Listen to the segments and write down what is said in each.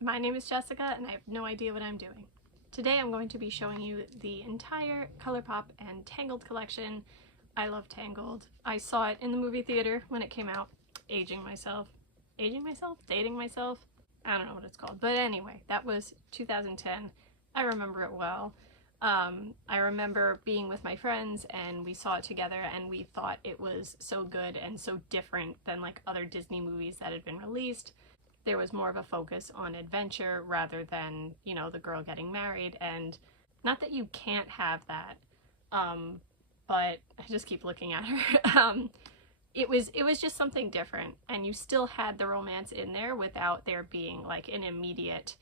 My name is Jessica and I have no idea what I'm doing. Today I'm going to be showing you the entire Colourpop and Tangled collection. I love Tangled. I saw it in the movie theater when it came out. Aging myself? Dating myself? I don't know what it's called. But anyway, that was 2010. I remember it well. I remember being with my friends and we saw it together and we thought it was so good and so different than like other Disney movies that had been released. There was more of a focus on adventure rather than, you know, the girl getting married. And not that you can't have that, but I just keep looking at her. It was just something different, and you still had the romance in there without there being like an immediate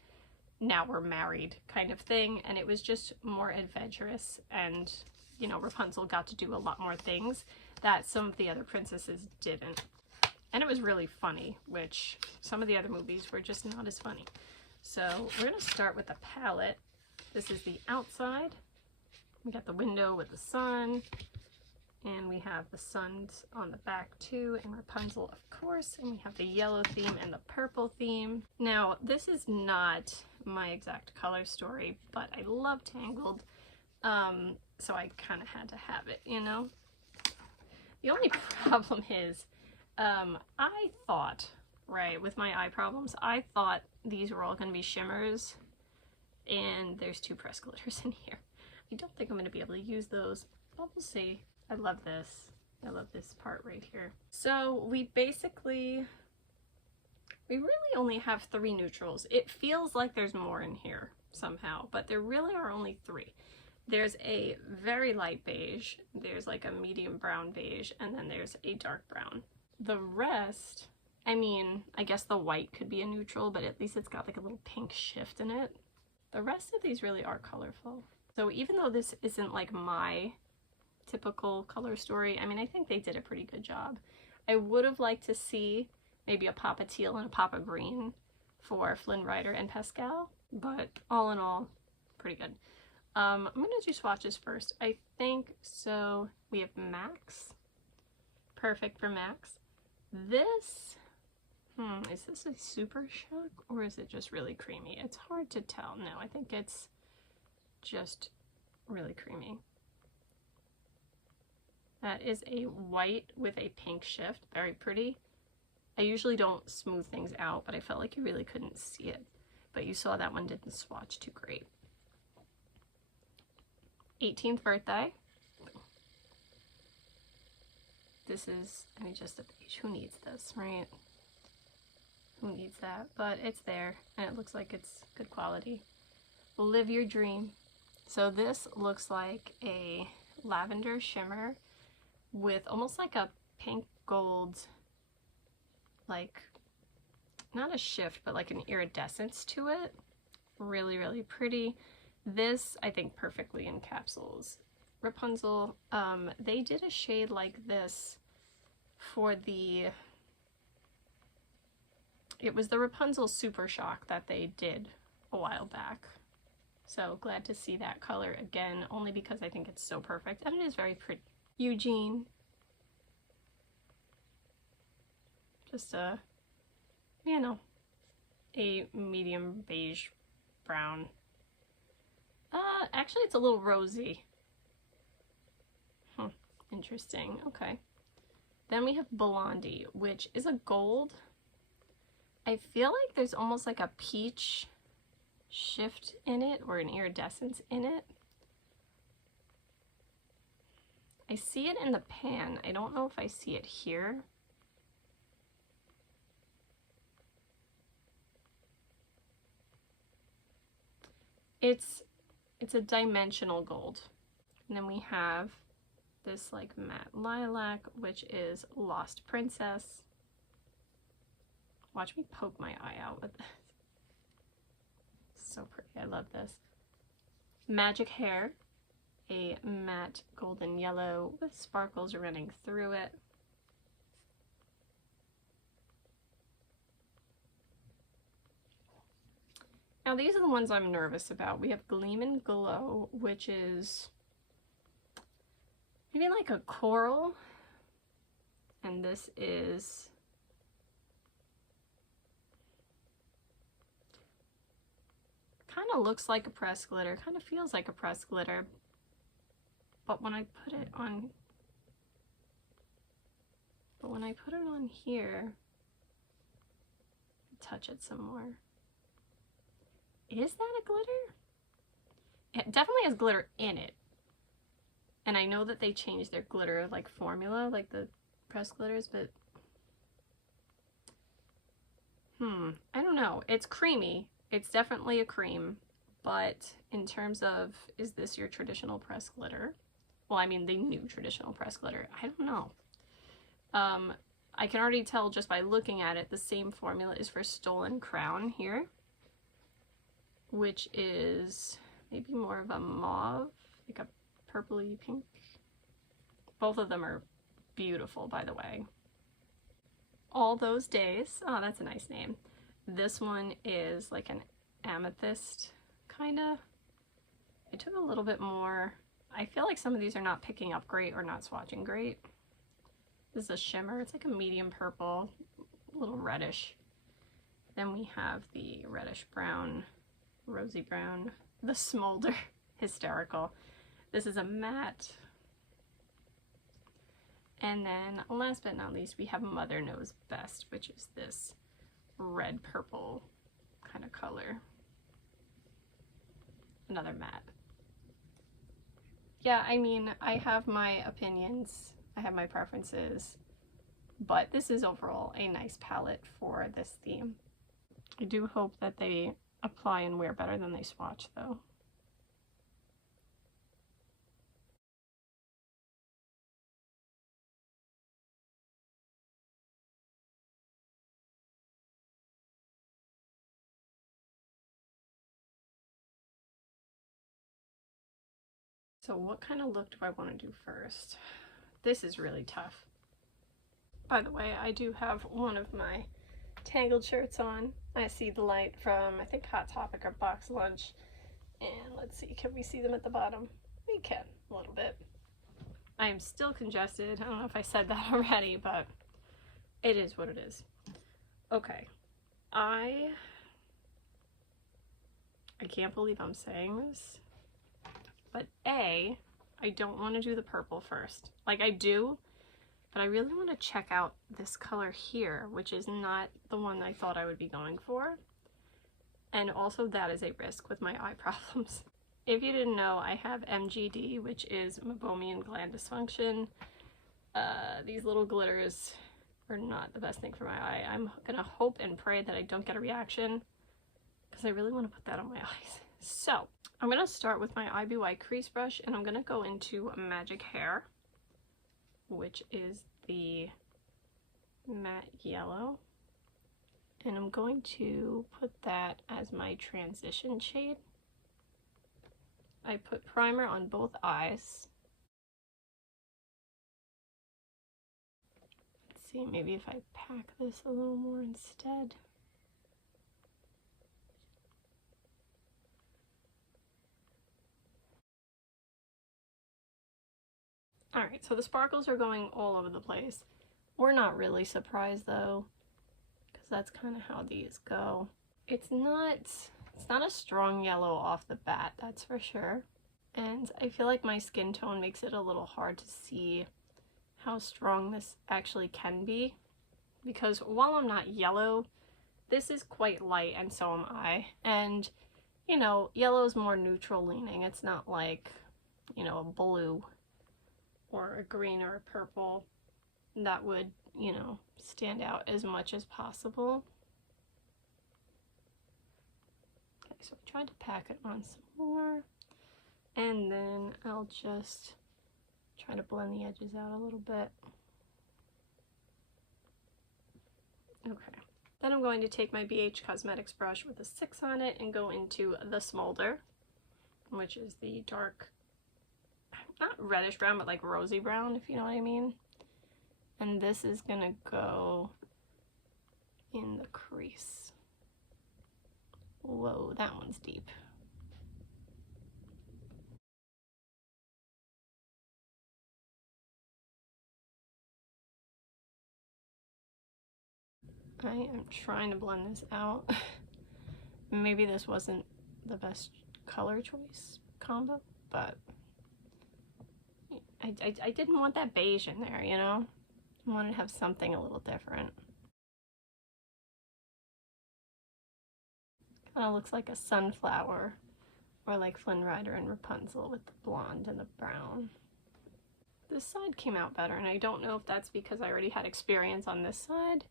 now we're married kind of thing, and it was just more adventurous. And you know, Rapunzel got to do a lot more things that some of the other princesses didn't. And it was really funny, which some of the other movies were just not as funny. So we're going to start with the palette. This is the outside. We got the window with the sun. And we have the suns on the back too, and Rapunzel, of course. And we have the yellow theme and the purple theme. Now, this is not my exact color story, but I love Tangled. So I kind of had to have it, you know? The only problem is, I thought, right, with my eye problems, I thought these were all going to be shimmers, and there's 2 press glitters in here. I don't think I'm going to be able to use those, but we'll see. I love this. I love this part right here. So we really only have 3 neutrals. It feels like there's more in here somehow, but there really are only 3. There's a very light beige, there's like a medium brown beige, and then there's a dark brown. The rest, I mean, I guess the white could be a neutral, but at least it's got like a little pink shift in it. The rest of these really are colorful. So even though this isn't like my typical color story, I mean, I think they did a pretty good job. I would have liked to see maybe a pop of teal and a pop of green for Flynn and Pascal, but all in all, pretty good. I'm gonna do swatches first. I think so. We have Max. Perfect for Max. This, is this a super shock or is it just really creamy? It's hard to tell. No, I think it's just really creamy. That is a white with a pink shift, very pretty. I usually don't smooth things out, but I felt like you really couldn't see it. But you saw that one didn't swatch too great. 18th birthday. This is, I mean, just a beige. Who needs this, right? Who needs that? But it's there, and it looks like it's good quality. Live your dream. So this looks like a lavender shimmer with almost like a pink gold, like, not a shift, but like an iridescence to it. Really, really pretty. This, I think, perfectly encapsulates Rapunzel. They did a shade like this for it was the Rapunzel Super Shock that they did a while back. So glad to see that color again, only because I think it's so perfect, and it is very pretty. Eugene. Just a, you know, a medium beige brown. Actually it's a little rosy. Interesting. Okay. Then we have Blondie, which is a gold. I feel like there's almost like a peach shift in it, or an iridescence in it. I see it in the pan. I don't know if I see it here. It's a dimensional gold. And then we have this like matte lilac, which is Lost Princess. Watch me poke my eye out with this. So pretty. I love this. Magic Hair, a matte golden yellow with sparkles running through it. Now these are the ones I'm nervous about. We have Gleam and Glow, which is maybe like a coral, and this is kind of looks like a pressed glitter, kind of feels like a pressed glitter, but when I put it on here, touch it some more. Is that a glitter? It definitely has glitter in it. And I know that they changed their glitter like formula, like the pressed glitters, but I don't know. It's creamy. It's definitely a cream, but in terms of, is this your traditional pressed glitter? Well, I mean the new traditional pressed glitter. I don't know. I can already tell just by looking at it, the same formula is for Stolen Crown here, which is maybe more of a mauve, like a purpley pink. Both of them are beautiful, by the way. All Those Days, oh, that's a nice name. This one is like an amethyst, kinda. I took a little bit more. I feel like some of these are not picking up great or not swatching great. This is a shimmer. It's like a medium purple, a little reddish. Then we have the reddish brown, rosy brown, the smolder, hysterical. This is a matte. And then last but not least, we have Mother Knows Best, which is this red purple kind of color. Another matte. Yeah, I mean, I have my opinions, I have my preferences, but this is overall a nice palette for this theme. I do hope that they apply and wear better than they swatch, though. So what kind of look do I want to do first? This is really tough. By the way, I do have one of my Tangled shirts on. I see the light from, I think, Hot Topic or BoxLunch. And let's see, can we see them at the bottom? We can, a little bit. I am still congested. I don't know if I said that already, but it is what it is. Okay. I can't believe I'm saying this, but I don't want to do the purple first. Like, I do, but I really want to check out this color here, which is not the one I thought I would be going for. And also that is a risk with my eye problems. If you didn't know, I have MGD, which is meibomian gland dysfunction. These little glitters are not the best thing for my eye. I'm gonna hope and pray that I don't get a reaction, because I really want to put that on my eyes. So I'm gonna start with my IBY crease brush, and I'm gonna go into Magic Hair, which is the matte yellow, and I'm going to put that as my transition shade. I put primer on both eyes. Let's see, maybe if I pack this a little more instead. Alright, so the sparkles are going all over the place. We're not really surprised though, because that's kind of how these go. It's not a strong yellow off the bat, that's for sure. And I feel like my skin tone makes it a little hard to see how strong this actually can be, because while I'm not yellow, this is quite light and so am I. And, you know, yellow is more neutral leaning. It's not like, you know, a blue or a green or a purple that would, you know, stand out as much as possible. Okay, so I tried to pack it on some more, and then I'll just try to blend the edges out a little bit. Okay, then I'm going to take my BH Cosmetics brush with a 6 on it and go into the Smolder, which is the dark, not reddish brown, but like rosy brown, if you know what I mean. And this is gonna go in the crease. Whoa, that one's deep. I am trying to blend this out. Maybe this wasn't the best color choice combo, but I didn't want that beige in there, you know? I wanted to have something a little different. Kind of looks like a sunflower, or like Flynn Rider and Rapunzel with the blonde and the brown. This side came out better, and I don't know if that's because I already had experience on this side,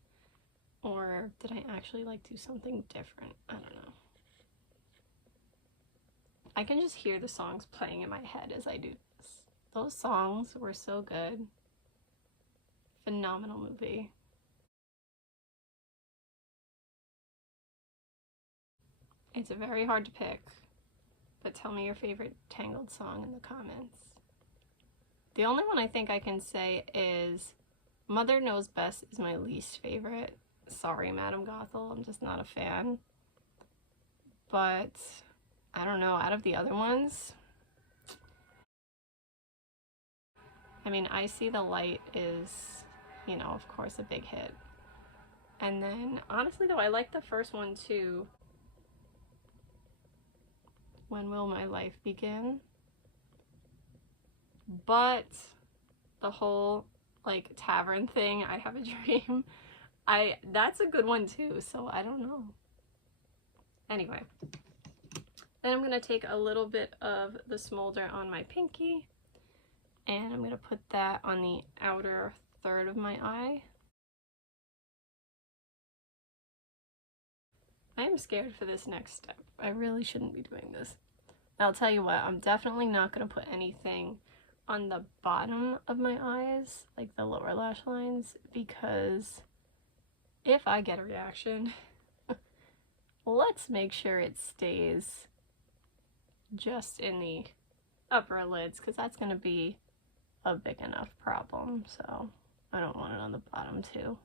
or did I actually like do something different? I don't know. I can just hear the songs playing in my head as I do this. Those songs were so good. Phenomenal movie. It's very hard to pick, but tell me your favorite Tangled song in the comments. The only one I think I can say is Mother Knows Best is my least favorite. Sorry, Madam Gothel, I'm just not a fan. But I don't know, out of the other ones, I mean, I See the Light is, you know, of course, a big hit. And then, honestly though, I like the first one too. When Will My Life Begin? But the whole, like, tavern thing, I Have a Dream, that's a good one too, so I don't know. Anyway, then I'm gonna take a little bit of the smolder on my pinky, and I'm gonna put that on the outer third of my eye. I am scared for this next step. I really shouldn't be doing this. I'll tell you what, I'm definitely not gonna put anything on the bottom of my eyes, like the lower lash lines, because if I get a reaction, let's make sure it stays just in the upper lids, because that's going to be a big enough problem, so I don't want it on the bottom too.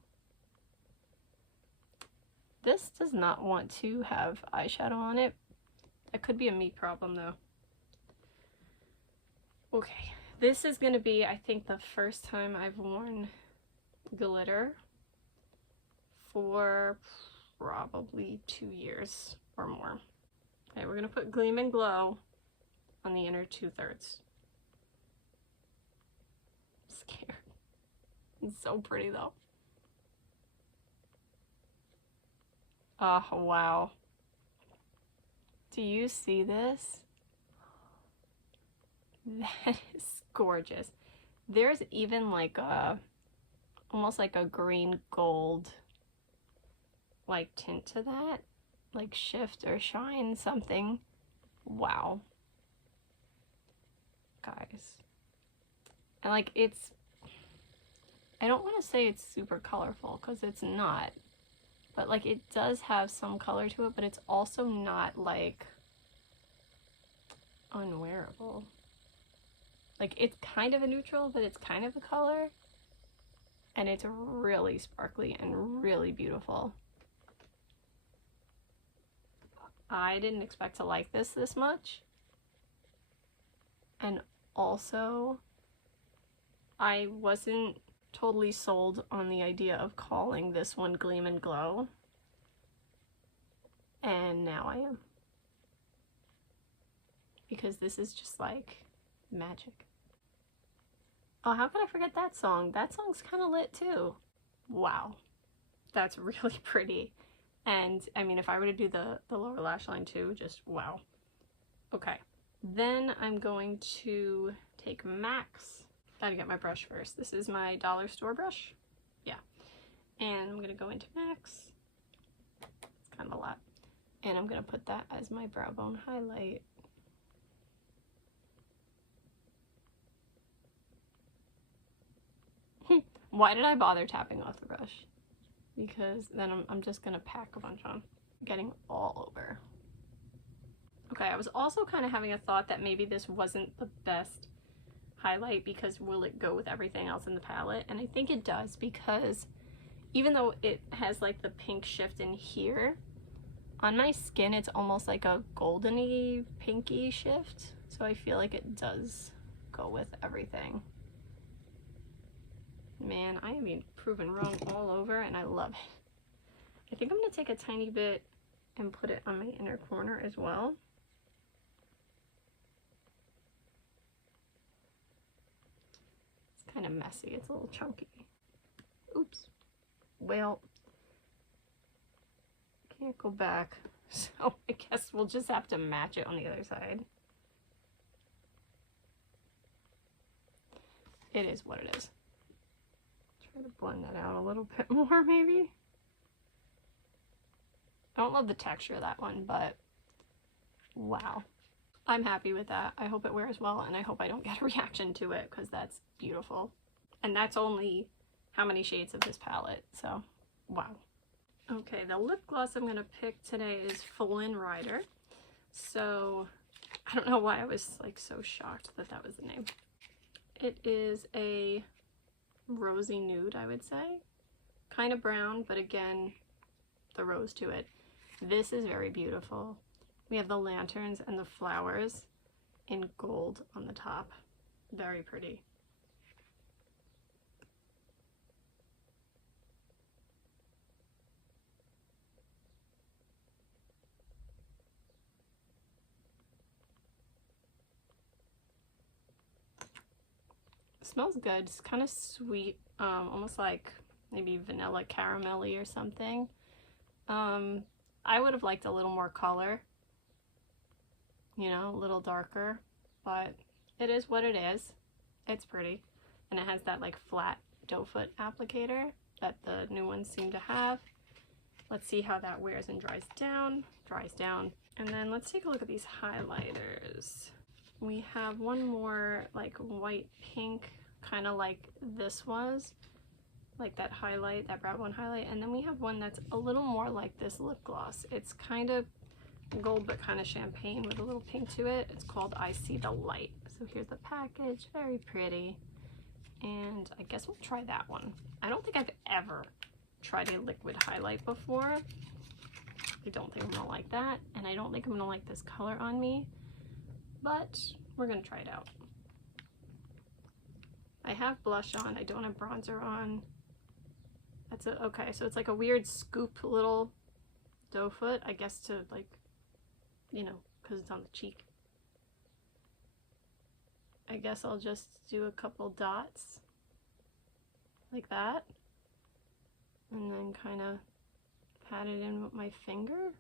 This does not want to have eyeshadow on it. That could be a me problem though. Okay, this is going to be, I think, the first time I've worn glitter for probably 2 years or more. Okay, we're gonna put Gleam and Glow on the inner 2/3. I'm scared. It's so pretty though. Oh, wow. Do you see this? That is gorgeous. There's even like a, almost like a green gold like tint to that, like shift or shine something. Wow, guys. And like, it's, I don't want to say it's super colorful because it's not, but like it does have some color to it, but it's also not like unwearable. Like, it's kind of a neutral, but it's kind of a color, and it's really sparkly and really beautiful. I didn't expect to like this much. And also, I wasn't totally sold on the idea of calling this one Gleam and Glow. And now I am. Because this is just like magic. Oh, how could I forget that song? That song's kind of lit too. Wow. That's really pretty. And I mean, if I were to do the lower lash line too, just wow. Okay, then I'm going to take MAC's. Gotta get my brush first. This is my dollar store brush. Yeah. And I'm gonna go into MAC's. It's kind of a lot. And I'm gonna put that as my brow bone highlight. Why did I bother tapping off the brush? Because then I'm just gonna pack a bunch on, getting all over. Okay, I was also kind of having a thought that maybe this wasn't the best highlight because will it go with everything else in the palette? And I think it does, because even though it has like the pink shift in here, on my skin it's almost like a goldeny pinky shift, so I feel like it does go with everything. Man, I am being proven wrong all over, and I love it. I think I'm going to take a tiny bit and put it on my inner corner as well. kind of messy. It's a little chunky. Oops. Well, can't go back. So I guess we'll just have to match it on the other side. It is what it is. Try to blend that out a little bit more, maybe. I don't love the texture of that one, but wow. I'm happy with that. I hope it wears well, and I hope I don't get a reaction to it, because that's beautiful. And that's only how many shades of this palette, so wow. Okay, the lip gloss I'm going to pick today is Flynn Rider. So I don't know why I was like so shocked that that was the name. It is a rosy nude, I would say. Kind of brown, but again, the rose to it. This is very beautiful. We have the lanterns and the flowers in gold on the top. Very pretty. It smells good. It's kind of sweet, almost like maybe vanilla caramelly or something. I would have liked a little more color, you know, a little darker, but it is what it is. It's pretty, and it has that like flat doe foot applicator that the new ones seem to have. Let's see how that wears and dries down. And then let's take a look at these highlighters. We have one more like white pink, kind of like this was, like that highlight, that brown one highlight, and then we have one that's a little more like this lip gloss. It's kind of gold but kind of champagne with a little pink to it. It's called I See the Light. So here's the package, very pretty, and I guess we'll try that one. I don't think I've ever tried a liquid highlight before. I don't think I'm gonna like that, and I don't think I'm gonna like this color on me, but we're gonna try it out. I have blush on, I don't have bronzer on. That's a, okay, so it's like a weird scoop little doe foot, I guess, to like, you know, because it's on the cheek. I guess I'll just do a couple dots like that, and then kind of pat it in with my finger.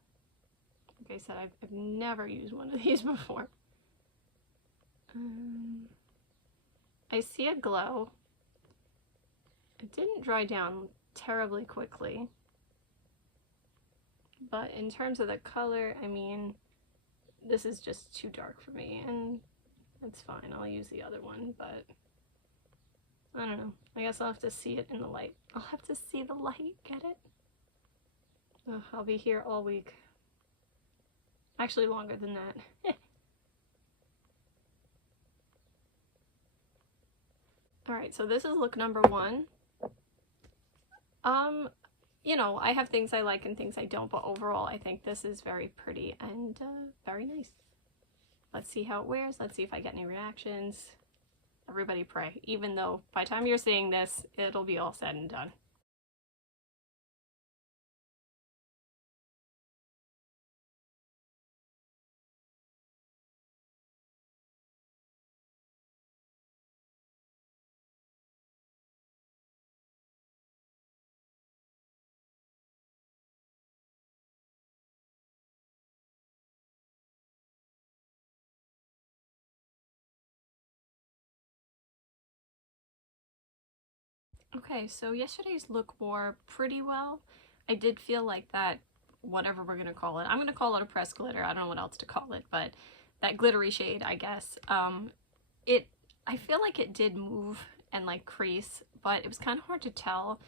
Like I said, I've never used one of these before. I see a glow. It didn't dry down terribly quickly, but in terms of the color, I mean, this is just too dark for me, and it's fine. I'll use the other one, but I don't know. I guess I'll have to see it in the light. I'll have to see the light, get it? Ugh, I'll be here all week. Actually, longer than that. Alright, so this is look number one. You know, I have things I like and things I don't, but overall I think this is very pretty and very nice. Let's see how it wears. Let's see if I get any reactions. Everybody pray, even though by the time you're seeing this, it'll be all said and done. Okay, so yesterday's look wore pretty well. I did feel like that, whatever we're gonna call it, I'm gonna call it a pressed glitter, I don't know what else to call it, but that glittery shade, I guess, I feel like it did move and like crease, but it was kind of hard to tell,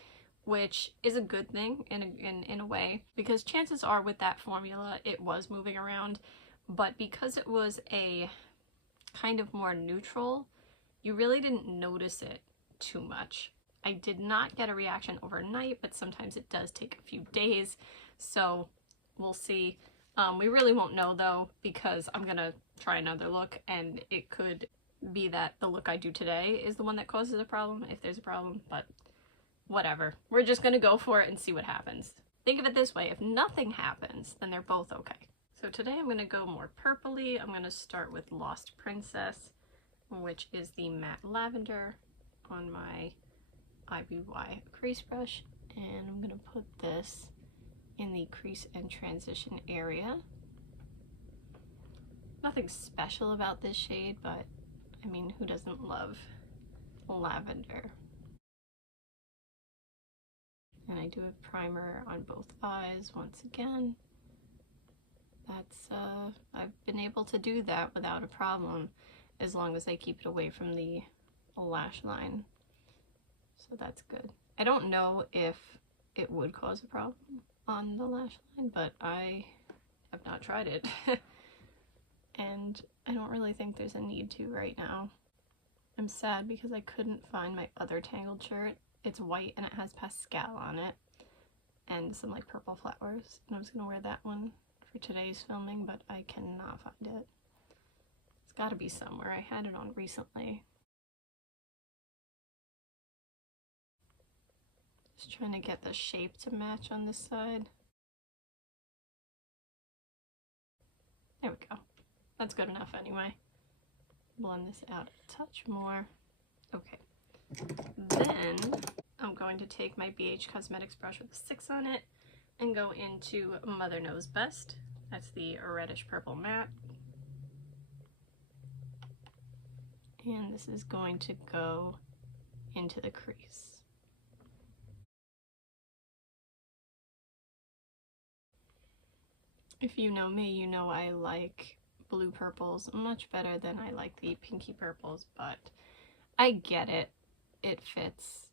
which is a good thing in a way, because chances are with that formula it was moving around, but because it was a kind of more neutral, you really didn't notice it too much. I did not get a reaction overnight, but sometimes it does take a few days, so we'll see. We really won't know though, because I'm gonna try another look, and it could be that the look I do today is the one that causes a problem, if there's a problem, but whatever. We're just gonna go for it and see what happens. Think of it this way, if nothing happens, then they're both okay. So today I'm gonna go more purpley. I'm gonna start with Lost Princess, which is the matte lavender. on my IBY crease brush, and I'm gonna put this in the crease and transition area. Nothing special about this shade, but I mean, who doesn't love lavender? And I do a primer on both eyes once again. That's, I've been able to do that without a problem, as long as I keep it away from the lash line. So that's good. I don't know if it would cause a problem on the lash line, but I have not tried it. And I don't really think there's a need to right now. I'm sad because I couldn't find my other Tangled shirt. It's white and it has Pascal on it and some like purple flowers, and I was gonna wear that one for today's filming, but I cannot find it. It's gotta be somewhere. I had it on recently. Just trying to get the shape to match on this side. There we go. That's good enough anyway. Blend this out a touch more. Okay. Then I'm going to take my BH Cosmetics brush with a 6 on it and go into Mother Knows Best. That's the reddish purple matte. And this is going to go into the crease. If you know me, you know I like blue purples much better than I like the pinky purples, but I get it. It fits.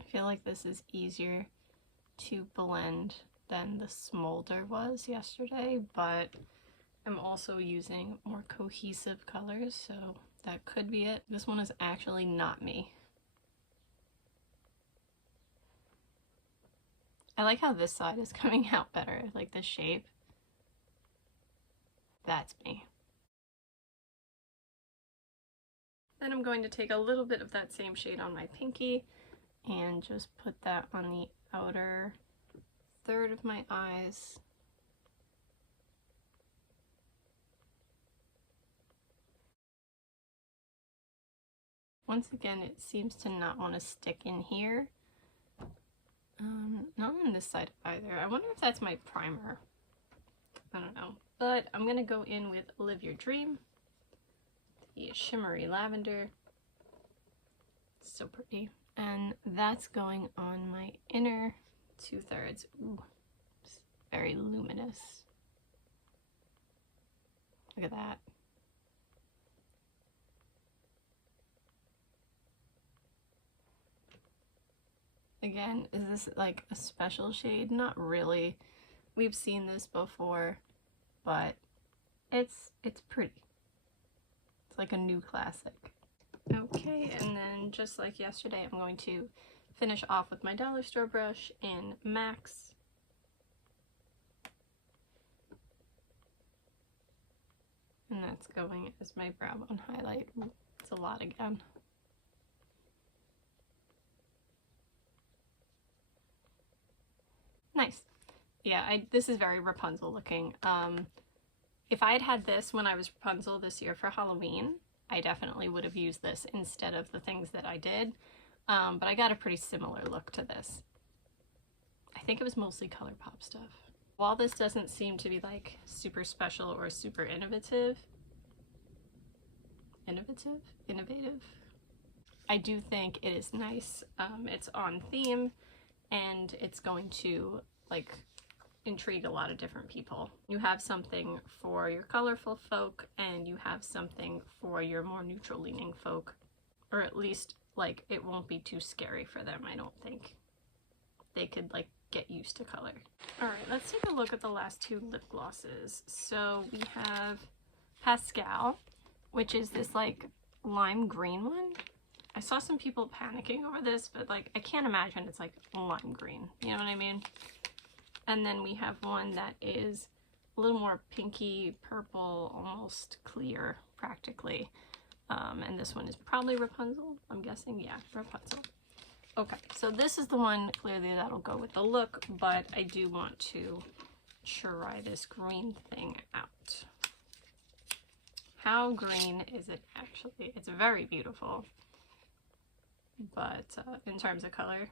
I feel like this is easier to blend than the smolder was yesterday, but I'm also using more cohesive colors, so that could be it. This one is actually not me. I like how this side is coming out better, like the shape. That's me. Then I'm going to take a little bit of that same shade on my pinky and just put that on the outer third of my eyes. Once again, it seems to not want to stick in here. Not on this side either. I wonder if that's my primer. I don't know. But I'm gonna go in with Live Your Dream, the shimmery lavender. It's so pretty. And that's going on my inner 2/3. Ooh, it's very luminous. Look at that. Again, is this like a special shade? Not really. We've seen this before, but it's pretty. It's like a new classic. Okay, and then just like yesterday, I'm going to finish off with my dollar store brush in Max. And that's going as my brow bone highlight. Ooh, it's a lot again. Nice. Yeah, this is very Rapunzel looking. If I had had this when I was Rapunzel this year for Halloween, I definitely would have used this instead of the things that I did. But I got a pretty similar look to this. I think it was mostly Colourpop stuff. While this doesn't seem to be like super special or super innovative, I do think it is nice. It's on theme and it's going to like intrigue a lot of different people. You have something for your colorful folk and you have something for your more neutral leaning folk, or at least like it won't be too scary for them. I don't think they could like get used to color. All right, let's take a look at the last two lip glosses. So we have Pascal, which is this like lime green one. I saw some people panicking over this, but like I can't imagine it's like lime green, you know what I mean? And then we have one that is a little more pinky purple, almost clear practically. And this one is probably Rapunzel, I'm guessing. Yeah, Rapunzel. Okay, so this is the one clearly that'll go with the look, but I do want to try this green thing out. how green is it actually? It's very beautiful, but in terms of color,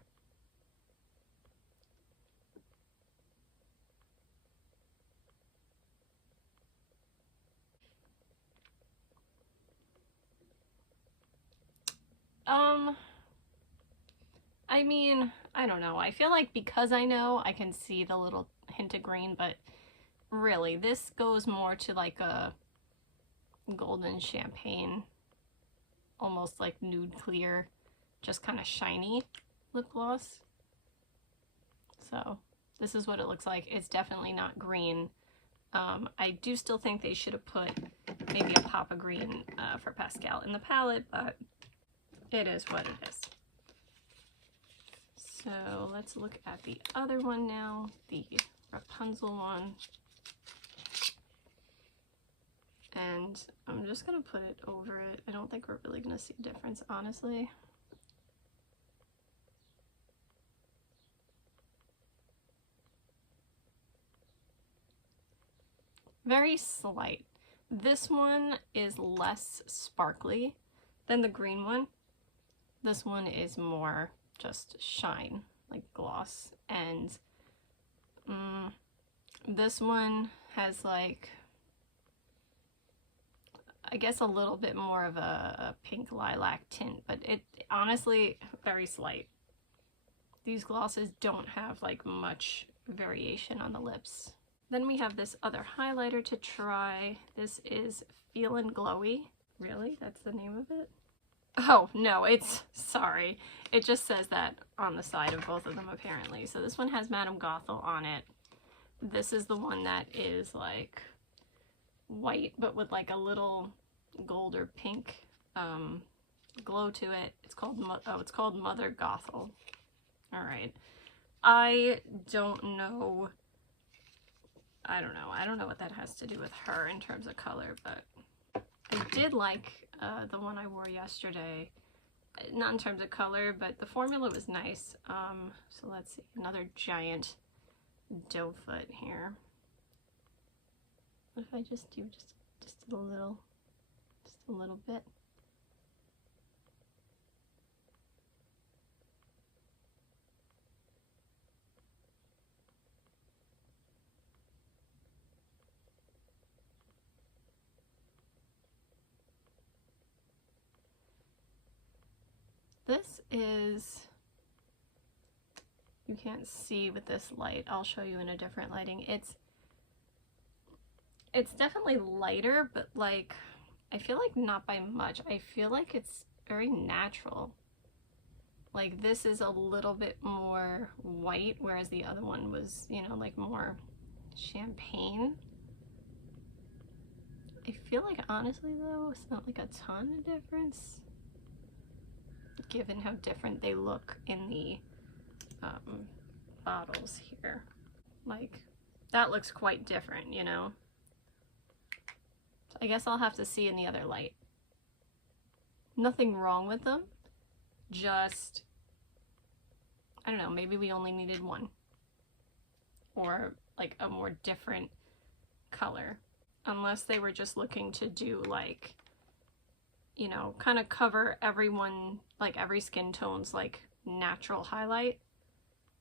I mean, I don't know. I feel like because I know, I can see the little hint of green, but really, this goes more to like a golden champagne, almost like nude clear, just kind of shiny lip gloss. So this is what it looks like. It's definitely not green. I do still think they should have put maybe a pop of green for Pascal in the palette, but it is what it is. So let's look at the other one now, the Rapunzel one. And I'm just gonna put it over it. I don't think we're really gonna see a difference, honestly. Very slight. This one is less sparkly than the green one. This one is more just shine, like gloss. And this one has like, I guess a little bit more of a pink lilac tint, but it honestly very slight. These glosses don't have like much variation on the lips. Then we have this other highlighter to try. This is Feelin' Glowy. Really? That's the name of it? Oh, no, sorry. It just says that on the side of both of them apparently. So this one has Madame Gothel on it. This is the one that is like white, but with like a little gold or pink glow to it. It's called Mother Gothel. All right. I don't know what that has to do with her in terms of color, but I did like the one I wore yesterday. Not in terms of color, but the formula was nice. So let's see, another giant doe foot here. What if I just do just a little bit? This is, you can't see with this light, I'll show you in a different lighting. It's definitely lighter, but like, I feel like not by much. I feel like it's very natural. Like this is a little bit more white, whereas the other one was, you know, like more champagne. I feel like honestly though, it's not like a ton of difference, given how different they look in the bottles here. Like, that looks quite different, you know? So I guess I'll have to see in the other light. Nothing wrong with them, just, I don't know, maybe we only needed one. Or like a more different color. Unless they were just looking to do like, you know, kind of cover everyone, like every skin tone's like natural highlight.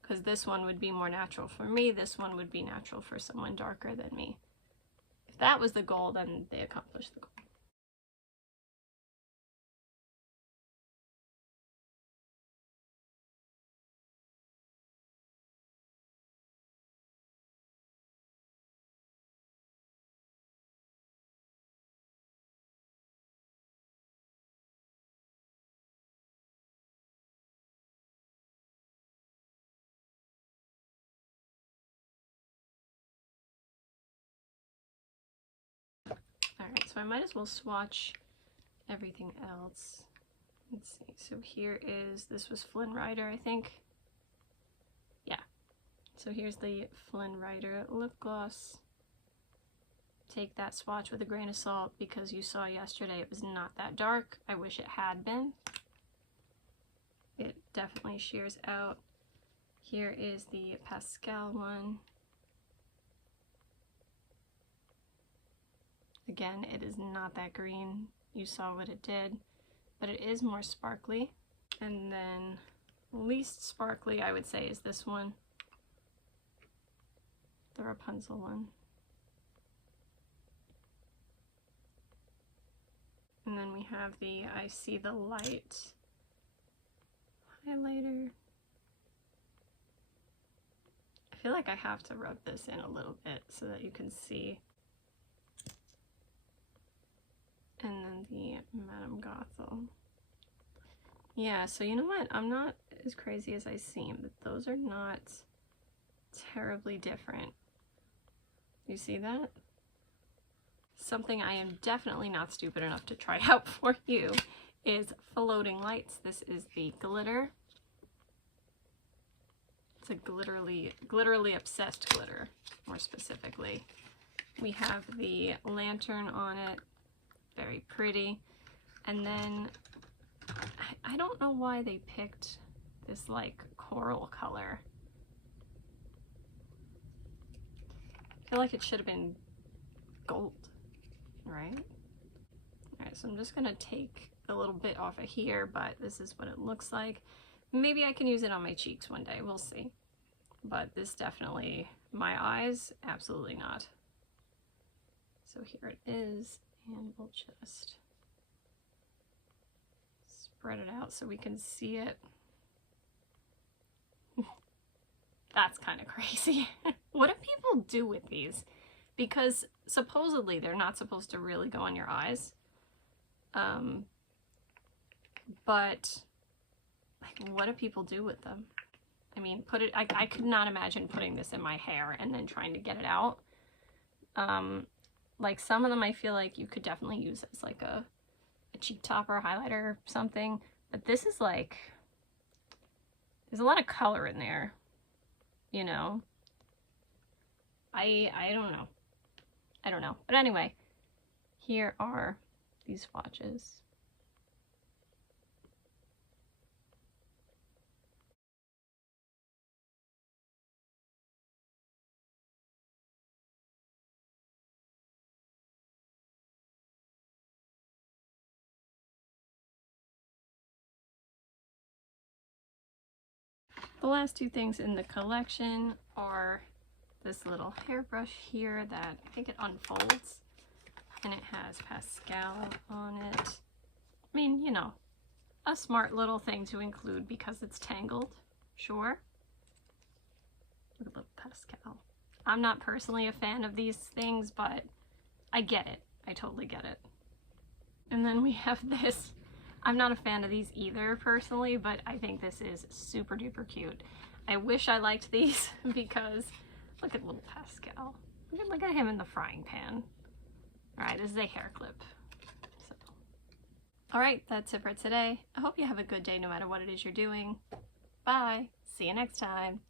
Because this one would be more natural for me, this one would be natural for someone darker than me. If that was the goal, then they accomplished the goal. Alright, so I might as well swatch everything else. Let's see, so here is, this was Flynn Rider, I think. Yeah, so here's the Flynn Rider lip gloss. Take that swatch with a grain of salt because you saw yesterday it was not that dark. I wish it had been. It definitely shears out. Here is the Pascal one. Again, it is not that green. You saw what it did, but it is more sparkly. And then least sparkly, I would say, is this one, the Rapunzel one. And then we have the I See the Light highlighter. I feel like I have to rub this in a little bit so that you can see. And then the Madame Gothel. Yeah, so you know what? I'm not as crazy as I seem, but those are not terribly different. You see that? Something I am definitely not stupid enough to try out for you is floating lights. This is the glitter. It's a glitterly obsessed glitter, more specifically. We have the lantern on it, very pretty. And then I don't know why they picked this like coral color. I feel like it should have been gold, right? All right, so I'm just gonna take a little bit off of here, but this is what it looks like. Maybe I can use it on my cheeks one day, we'll see. But this definitely, my eyes, absolutely not. So here it is, and we'll just spread it out so we can see it. That's kind of crazy. What do people do with these? Because supposedly they're not supposed to really go on your eyes. But like, what do people do with them? I mean, I could not imagine putting this in my hair and then trying to get it out. Like some of them I feel like you could definitely use as like a cheek topper, highlighter, or something. But this is like, there's a lot of color in there, you know? I don't know. I don't know. But anyway, here are these swatches. The last two things in the collection are this little hairbrush here that I think it unfolds, and it has Pascal on it. I mean, you know, a smart little thing to include because it's Tangled, sure. Look at little Pascal. I'm not personally a fan of these things, but I get it. I totally get it. And then we have this. I'm not a fan of these either personally, but I think this is super duper cute. I wish I liked these because look at little Pascal. Look at him in the frying pan. All right, this is a hair clip. So. All right, that's it for today. I hope you have a good day no matter what it is you're doing. Bye. See you next time.